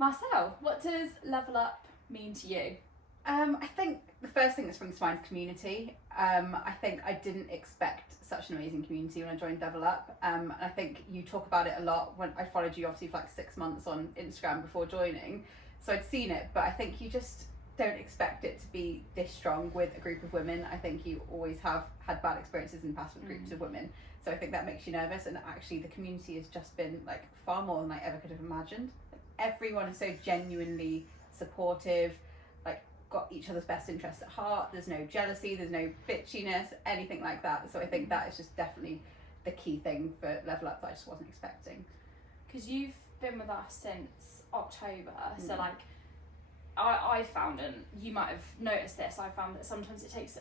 Marcelle, what does level up mean to you? I think the first thing that springs to mind is community. I think I didn't expect such an amazing community when I joined Level Up. I think you talk about it a lot. When I followed you obviously for like 6 months on Instagram before joining, so I'd seen it, but I think you just don't expect it to be this strong with a group of women. I think you always have had bad experiences in the past with groups of women, so I think that makes you nervous. And actually the community has just been like far more than I ever could have imagined. Like, everyone is so genuinely supportive, like got each other's best interests at heart. There's no jealousy, there's no bitchiness, anything like that. So I think that is just definitely the key thing for Level Up that I just wasn't expecting. Because you've been with us since October, so like I found, and you might have noticed this, I found that sometimes it takes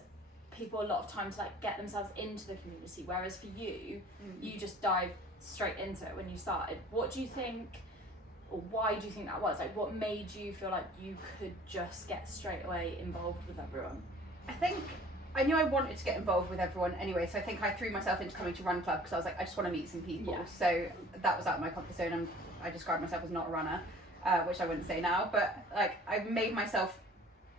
people a lot of time to like get themselves into the community, whereas for you, you just dive straight into it when you started. What do you think, or why do you think that was? Like, what made you feel like you could just get straight away involved with everyone? I think I knew I wanted to get involved with everyone anyway, so I think I threw myself into coming to Run Club because I was like, I just want to meet some people. Yeah. So that was out of my comfort zone, and I described myself as not a runner, which I wouldn't say now, but like I made myself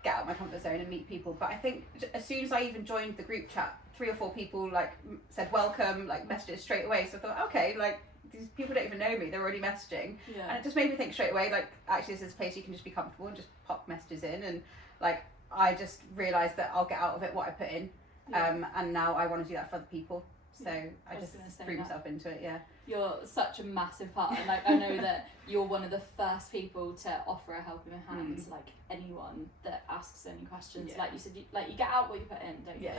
get out of my comfort zone and meet people. But I think as soon as I even joined the group chat, 3 or 4 people like said welcome, like messaged straight away. So I thought, okay, like these people don't even know me, they're already messaging. Yeah. And it just made me think straight away, like actually this is a place you can just be comfortable and just pop messages in, and like I just realised that I'll get out of it what I put in. And now I want to do that for other people. So I just threw myself into it. Yeah. You're such a massive part, and like I know that you're one of the first people to offer a helping hand to like anyone that asks any questions. Like you said, you get out what you put in, don't you?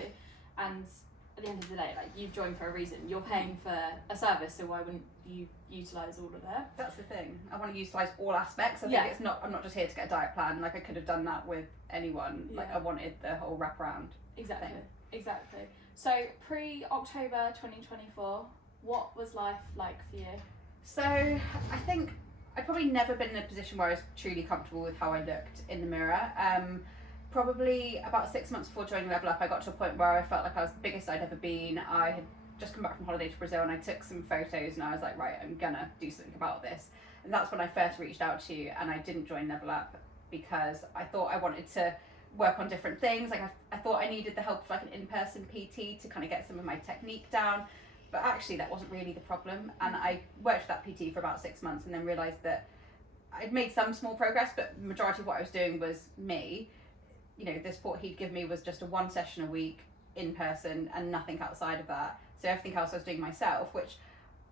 And at the end of the day, like you've joined for a reason. You're paying for a service, so why wouldn't you utilise all of it? That's the thing. I want to utilise all aspects. I think it's not. I'm not just here to get a diet plan. Like I could have done that with anyone. Like I wanted the whole wraparound. Exactly. So pre-October 2024, what was life like for you? So I think I'd probably never been in a position where I was truly comfortable with how I looked in the mirror. Probably about 6 months before joining Level Up, I got to a point where I felt like I was the biggest I'd ever been. I had just come back from holiday to Brazil, and I took some photos, and I was like, right, I'm gonna do something about this. And that's when I first reached out to you, and I didn't join Level Up because I thought I wanted to work on different things. Like I thought I needed the help of like an in-person PT to kind of get some of my technique down, but actually that wasn't really the problem. And I worked with that PT for about 6 months and then realised that I'd made some small progress, but the majority of what I was doing was me. You know, the support he'd give me was just a 1 session a week in person and nothing outside of that. So everything else I was doing myself, which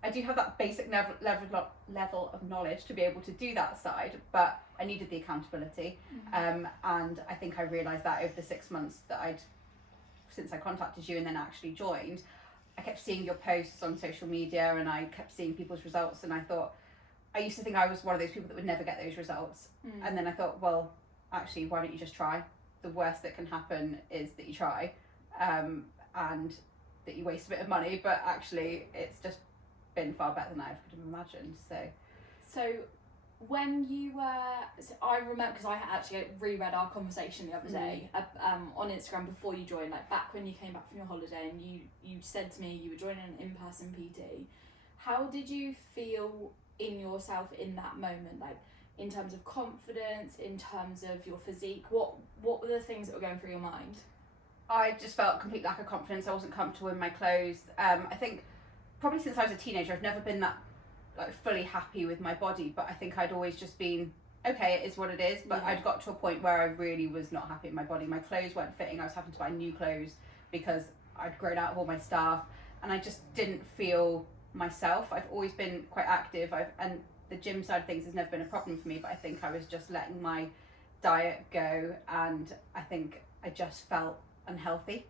I do have that basic level of knowledge to be able to do that side, but I needed the accountability. And I think I realised that over the 6 months that since I contacted you and then actually joined, I kept seeing your posts on social media and I kept seeing people's results, and I thought, I used to think I was one of those people that would never get those results. And then I thought, well, actually, why don't you just try? The worst that can happen is that you try, and that you waste a bit of money, but actually it's just been far better than I ever could have imagined. So when you were, I remember because I actually reread our conversation the other day on Instagram before you joined, like back when you came back from your holiday, and you said to me you were joining an in-person PT. How did you feel in yourself in that moment, like in terms of confidence, in terms of your physique? What were the things that were going through your mind? I just felt a complete lack of confidence. I wasn't comfortable in my clothes. I think probably since I was a teenager, I've never been that like fully happy with my body, but I think I'd always just been, okay, it is what it is, but I'd got to a point where I really was not happy with my body. My clothes weren't fitting. I was having to buy new clothes because I'd grown out of all my stuff, and I just didn't feel myself. I've always been quite active, and the gym side of things has never been a problem for me, but I think I was just letting my diet go, and I think I just felt unhealthy,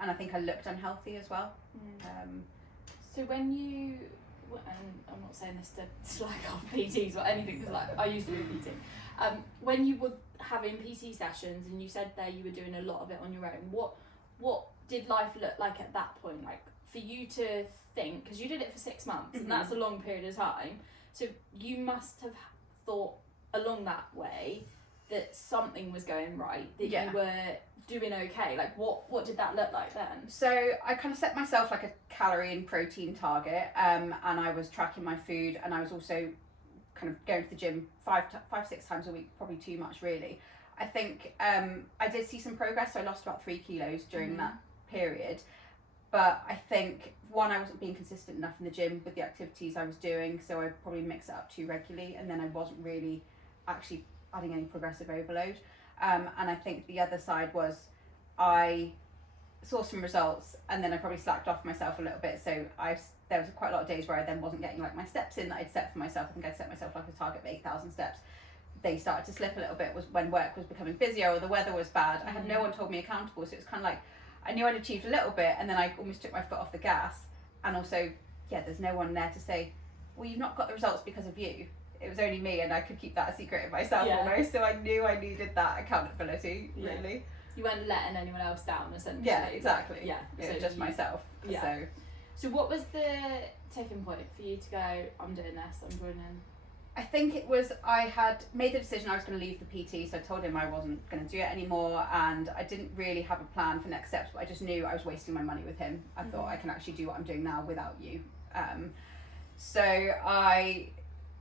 and I think I looked unhealthy as well. So when you, and I'm not saying this to slag off PTs or anything, because like I used to be a PT, when you were having PT sessions and you said there you were doing a lot of it on your own, what did life look like at that point? Like for you to think, because you did it for 6 months and that's a long period of time, so you must have thought along that way that something was going right, that you were doing okay. Like what did that look like then? So I kind of set myself like a calorie and protein target, and I was tracking my food, and I was also kind of going to the gym 6 times a week, probably too much really. I think I did see some progress, so I lost about 3 kilos during that period. But I think, one, I wasn't being consistent enough in the gym with the activities I was doing, so I probably mixed it up too regularly, and then I wasn't really actually adding any progressive overload. And I think the other side was I saw some results, and then I probably slacked off myself a little bit, so there was quite a lot of days where I then wasn't getting like my steps in that I'd set for myself. I think I'd set myself like a target of 8,000 steps. They started to slip a little bit was when work was becoming busier or the weather was bad. I had no one to hold me accountable, so it's kind of like I knew I'd achieved a little bit, and then I almost took my foot off the gas. And also, there's no one there to say, well, you've not got the results because of you. It was only me, and I could keep that a secret in myself almost. So I knew I needed that accountability, really. You weren't letting anyone else down, essentially. Yeah, exactly. Yeah. So just myself. Yeah. So what was the tipping point for you to go, I'm doing this, I'm joining? I think it was, I had made the decision I was going to leave the PT, so I told him I wasn't going to do it anymore, and I didn't really have a plan for next steps, but I just knew I was wasting my money with him. I thought I can actually do what I'm doing now without you. So I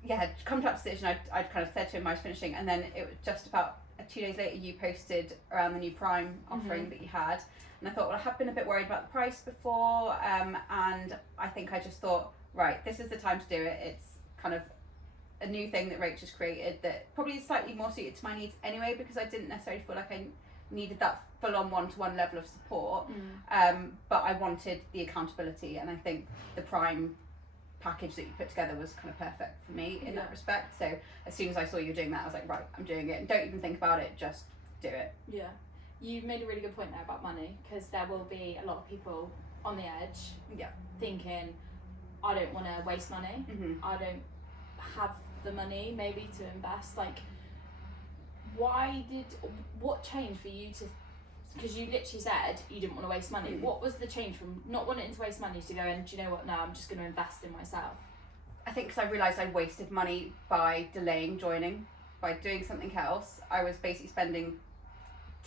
had come to that decision. I'd kind of said to him I was finishing, and then it was just about 2 days later you posted around the new Prime offering that you had, and I thought, well, I have been a bit worried about the price before, and I think I just thought, right, this is the time to do it. It's kind of a new thing that Rachel's created that probably is slightly more suited to my needs anyway, because I didn't necessarily feel like I needed that full-on one-to-one level of support, but I wanted the accountability, and I think the Prime package that you put together was kind of perfect for me in that respect. So as soon as I saw you doing that, I was like, right, I'm doing it, and don't even think about it, just do it. Yeah. You made a really good point there about money, because there will be a lot of people on the edge thinking, I don't want to waste money, I don't have the money maybe to invest. Like, what changed for you to, because you literally said you didn't want to waste money. What was the change from not wanting to waste money to going, do you know what, no, I'm just going to invest in myself? I think because I realised I wasted money by delaying joining, by doing something else. I was basically spending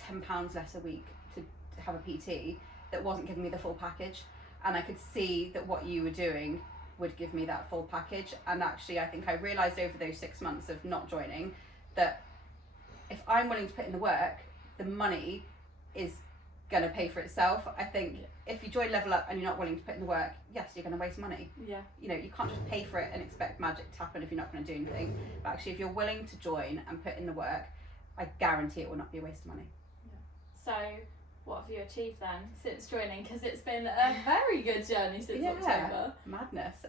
£10 less a week to have a PT that wasn't giving me the full package, and I could see that what you were doing would give me that full package. And actually I think I realised over those 6 months of not joining that if I'm willing to put in the work, the money is going to pay for itself. I think if you join Level Up and you're not willing to put in the work, yes, you're going to waste money. Yeah. You know, you can't just pay for it and expect magic to happen if you're not going to do anything. But actually, if you're willing to join and put in the work, I guarantee it will not be a waste of money. Yeah. So what have you achieved then since joining? Because it's been a very good journey since October. Madness.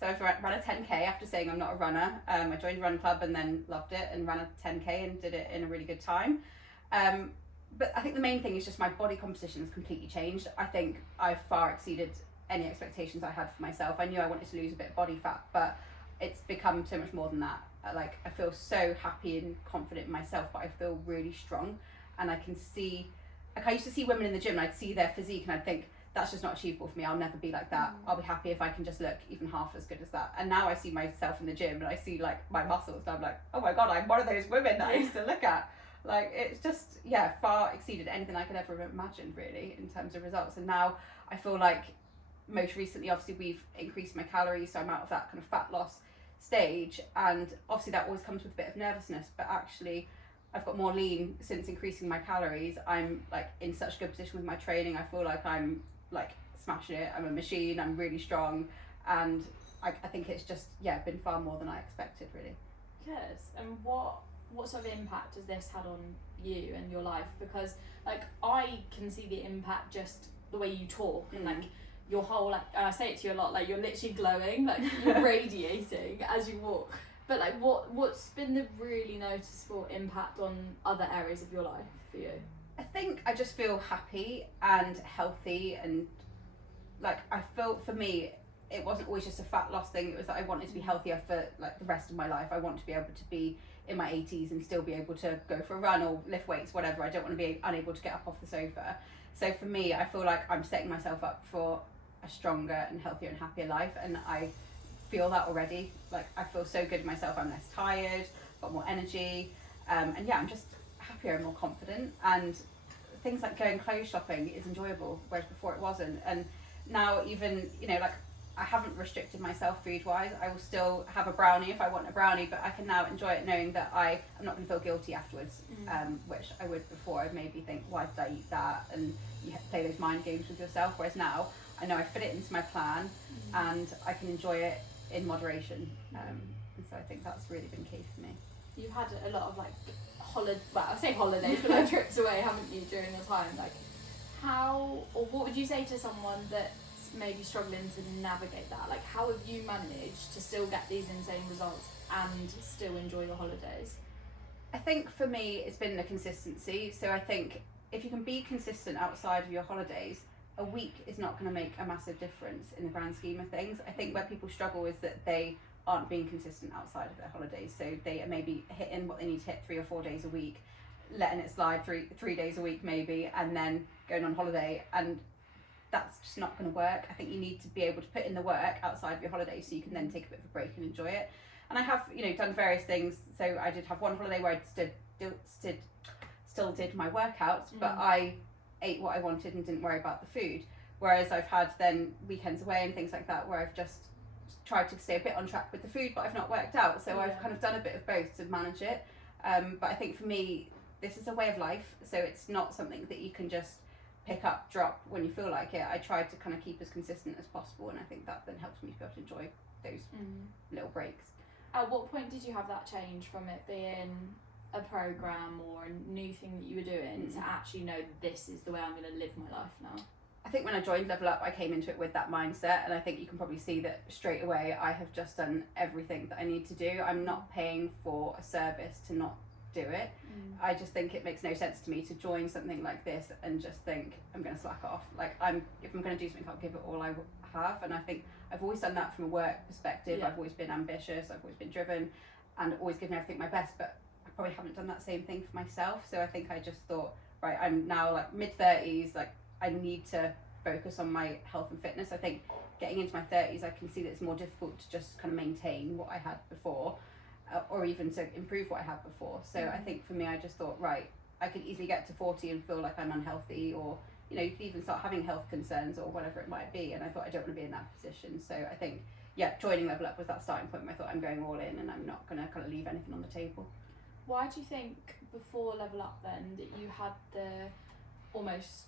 So I've ran a 10k after saying I'm not a runner. I joined a run club and then loved it and ran a 10k and did it in a really good time. But I think the main thing is just my body composition has completely changed. I think I've far exceeded any expectations I had for myself. I knew I wanted to lose a bit of body fat, but it's become so much more than that. Like, I feel so happy and confident in myself, but I feel really strong, and I can see, like, I used to see women in the gym and I'd see their physique and I'd think, that's just not achievable for me. I'll never be like that. I'll be happy if I can just look even half as good as that. And now I see myself in the gym and I see like my muscles and I'm like, oh my God, I'm one of those women that I used to look at. Like, it's just, far exceeded anything I could ever have imagined, really, in terms of results. And now I feel like most recently, obviously, we've increased my calories, so I'm out of that kind of fat loss stage. And obviously that always comes with a bit of nervousness, but actually I've got more lean since increasing my calories. I'm like in such a good position with my training. I feel like I'm like smashing it. I'm a machine. I'm really strong. And I think it's just, been far more than I expected, really. Good. And what sort of impact has this had on you and your life? Because like I can see the impact just the way you talk and like your whole, like I say it to you a lot, like you're literally glowing, like you're radiating as you walk. But like what's been the really noticeable impact on other areas of your life for you? I think I just feel happy and healthy, and like I feel, for me, it wasn't always just a fat loss thing. It was that I wanted to be healthier for like the rest of my life. I want to be able to be in my 80s and still be able to go for a run or lift weights, whatever. I don't want to be unable to get up off the sofa. So for me, I feel like I'm setting myself up for a stronger and healthier and happier life, and I feel that already. Like, I feel so good in myself. I'm less tired, got more energy, and I'm just happier and more confident. And things like going clothes shopping is enjoyable, whereas before it wasn't. And now even, like I haven't restricted myself food wise. I will still have a brownie if I want a brownie, but I can now enjoy it knowing that I'm not going to feel guilty afterwards, which I would before. I'd maybe think, why did I eat that? And you play those mind games with yourself. Whereas now I know I fit it into my plan and I can enjoy it in moderation. And so I think that's really been key for me. You've had a lot of like I say holidays, but like trips away, haven't you, during your time? Like, how, or what would you say to someone that's maybe struggling to navigate that? Like, how have you managed to still get these insane results and still enjoy your holidays? I think for me, it's been the consistency. So I think if you can be consistent outside of your holidays, a week is not going to make a massive difference in the grand scheme of things. I think where people struggle is that they aren't being consistent outside of their holidays. So they are maybe hitting what they need to hit 3 or 4 days a week, letting it slide three days a week maybe, and then going on holiday. And that's just not going to work. I think you need to be able to put in the work outside of your holidays so you can then take a bit of a break and enjoy it. And I have, done various things. So I did have one holiday where I still did my workouts, but I ate what I wanted and didn't worry about the food. Whereas I've had then weekends away and things like that where I've just tried to stay a bit on track with the food, but I've not worked out. So I've kind of done a bit of both to manage it. But I think for me, this is a way of life. So it's not something that you can just pick up, drop when you feel like it. I tried to kind of keep as consistent as possible, and I think that then helps me to be able to enjoy those little breaks. At what point did you have that change from it being a program or a new thing that you were doing to actually know this is the way I'm going to live my life now? I think when I joined Level Up, I came into it with that mindset, and I think you can probably see that straight away I have just done everything that I need to do. I'm not paying for a service to not do it. I just think it makes no sense to me to join something like this and just think I'm going to slack off. Like, if I'm going to do something, I'll give it all I have. And I think I've always done that from a work perspective. I've always been ambitious, I've always been driven, and always given everything my best, but I probably haven't done that same thing for myself. So I think I just thought, right, I'm now like mid-30s, like I need to focus on my health and fitness. I think getting into my 30s, I can see that it's more difficult to just kind of maintain what I had before, or even to improve what I had before. So I think for me, I just thought, right, I could easily get to 40 and feel like I'm unhealthy, or you could even start having health concerns or whatever it might be. And I thought I don't want to be in that position. So I think, joining Level Up was that starting point where I thought I'm going all in and I'm not going to kind of leave anything on the table. Why do you think before Level Up then that you had the almost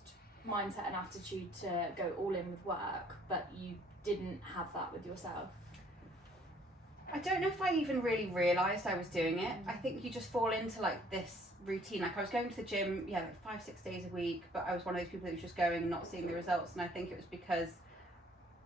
mindset and attitude to go all in with work, but you didn't have that with yourself? I don't know if I even really realised I was doing it. I think you just fall into like this routine. Like I was going to the gym, like 5-6 days a week, but I was one of those people that was just going and not seeing the results. And I think it was because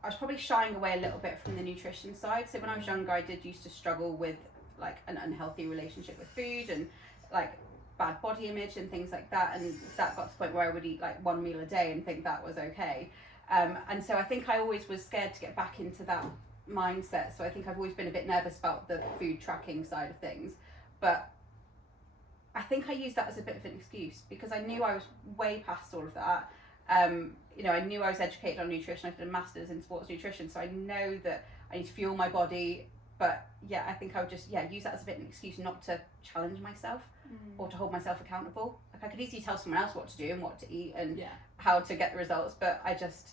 I was probably shying away a little bit from the nutrition side. So when I was younger, I did used to struggle with like an unhealthy relationship with food and like bad body image and things like that. And that got to the point where I would eat like one meal a day and think that was okay. And so I think I always was scared to get back into that mindset. So I think I've always been a bit nervous about the food tracking side of things. But I think I used that as a bit of an excuse because I knew I was way past all of that. I knew I was educated on nutrition. I did a master's in sports nutrition, so I know that I need to fuel my body. But I think I would just use that as a bit of an excuse not to challenge myself or to hold myself accountable. Like I could easily tell someone else what to do and what to eat and how to get the results, but I just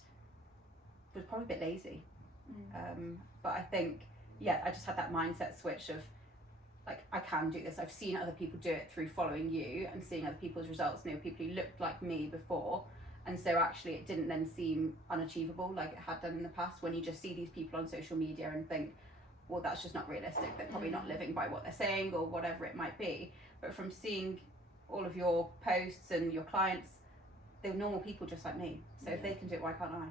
was probably a bit lazy. But I think I just had that mindset switch of like, I can do this. I've seen other people do it through following you and seeing other people's results, and there were people who looked like me before, and so actually it didn't then seem unachievable like it had done in the past, when you just see these people on social media and think, well, that's just not realistic, they're probably not living by what they're saying or whatever it might be. But from seeing all of your posts and your clients, they were normal people just like me, so if they can do it, why can't I?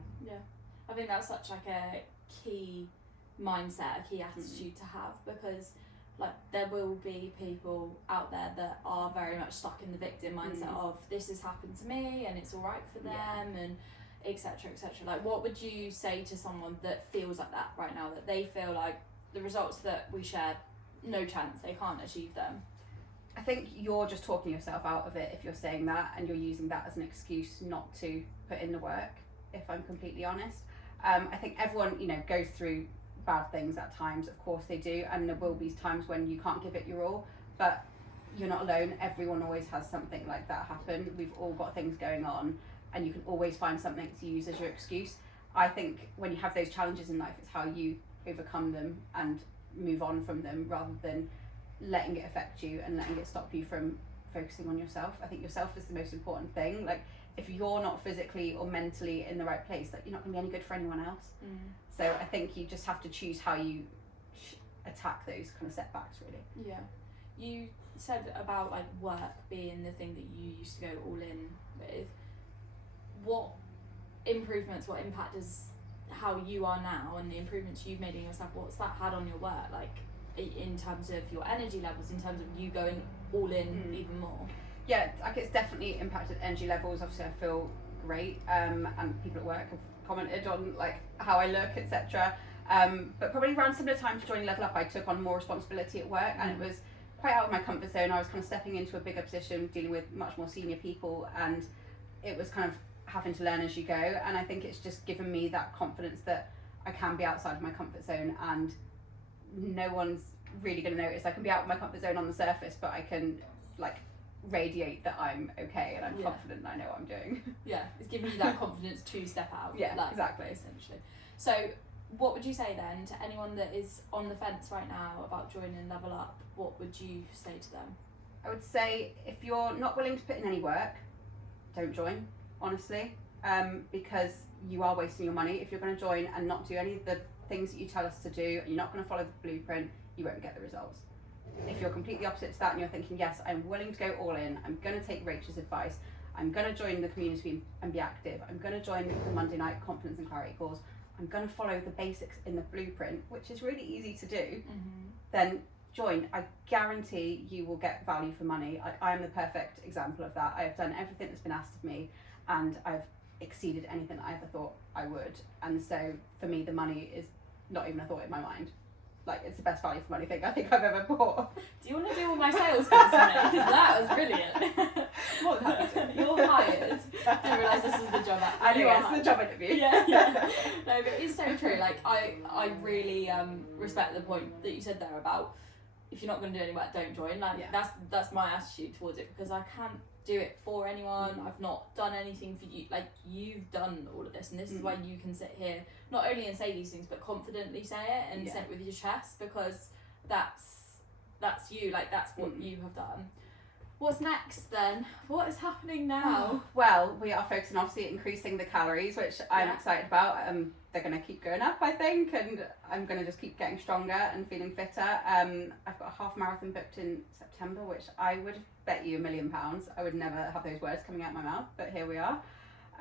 I think that's such like a key mindset, a key attitude to have, because like there will be people out there that are very much stuck in the victim mindset of this has happened to me and it's all right for them and etc. Like, what would you say to someone that feels like that right now, that they feel like the results that we share, no chance, they can't achieve them? I think you're just talking yourself out of it if you're saying that, and you're using that as an excuse not to put in the work, if I'm completely honest. I think everyone, goes through bad things at times, of course they do, and there will be times when you can't give it your all, but you're not alone. Everyone always has something like that happen. We've all got things going on, and you can always find something to use as your excuse. I think when you have those challenges in life, it's how you overcome them and move on from them, rather than letting it affect you and letting it stop you from focusing on yourself. I think yourself is the most important thing. Like, if you're not physically or mentally in the right place, like, you're not going to be any good for anyone else. So I think you just have to choose how you attack those kind of setbacks, really. Yeah. You said about like work being the thing that you used to go all in with. What improvements, what impact does how you are now and the improvements you've made in yourself, what's that had on your work, like in terms of your energy levels, in terms of you going all in even more? Yeah, like, it's definitely impacted energy levels. Obviously I feel great, and people at work have commented on like how I look, etc. But probably around similar time to joining Level Up, I took on more responsibility at work, and it was quite out of my comfort zone. I was kind of stepping into a bigger position, dealing with much more senior people, and it was kind of having to learn as you go. And I think it's just given me that confidence that I can be outside of my comfort zone, and no one's really going to notice. I can be out of my comfort zone on the surface, but I can like radiate that I'm okay and I'm confident and I know what I'm doing. Yeah, it's giving you that confidence to step out. Yeah, like, exactly. Essentially. So what would you say then to anyone that is on the fence right now about joining Level Up? What would you say to them? I would say, if you're not willing to put in any work, don't join, honestly, because you are wasting your money. If you're going to join and not do any of the things that you tell us to do, and you're not going to follow the blueprint, you won't get the results. If you're completely opposite to that and you're thinking, yes, I'm willing to go all in, I'm going to take Rachel's advice, I'm going to join the community and be active, I'm going to join the Monday night confidence and clarity calls, I'm going to follow the basics in the blueprint, which is really easy to do, then join. I guarantee you will get value for money. Like, I am the perfect example of that. I have done everything that's been asked of me, and I've exceeded anything I ever thought I would. And so for me, the money is not even a thought in my mind. Like, it's the best value for money thing I think I've ever bought. Do you want to do all my sales calls for me? Because that was brilliant. What happened? You're hired. Didn't realise this was the job. I know, it's the job interview. Yeah. No, but it's so true. Like, I really respect the point that you said there about, if you're not going to do any work, don't join. Like, that's my attitude towards it, because I can't do it for anyone. I've not done anything for you. Like, you've done all of this, and this is why you can sit here not only and say these things, but confidently say it and say it with your chest, because that's you. Like, that's what you have done. What's next then? What is happening now? Well, we are focusing obviously increasing the calories, which I'm excited about. They're going to keep going up, I think, and I'm going to just keep getting stronger and feeling fitter. I've got a half marathon booked in September, which I would bet you £1 million. I would never have those words coming out of my mouth, but here we are.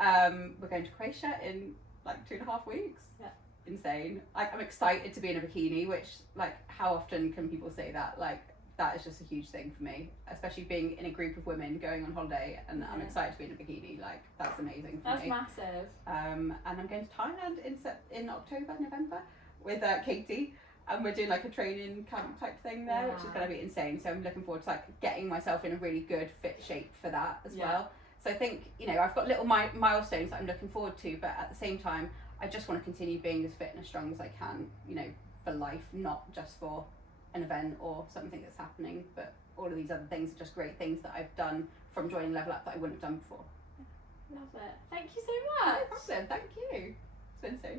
We're going to Croatia in like 2.5 weeks. Yeah. Insane. Like, I'm excited to be in a bikini, which, like, how often can people say that? Like, that is just a huge thing for me, especially being in a group of women going on holiday, and I'm excited to be in a bikini. Like, that's amazing for me. That's massive. And I'm going to Thailand in October, November with Katie, and we're doing like a training camp type thing there, which is going to be insane. So I'm looking forward to like getting myself in a really good fit shape for that as well. So I think, you know, I've got little milestones that I'm looking forward to, but at the same time, I just want to continue being as fit and as strong as I can, you know, for life, not just for an event or something that's happening, but all of these other things are just great things that I've done from joining Level Up that I wouldn't have done before. Love it. Thank you so much. No problem. Thank you. It's been so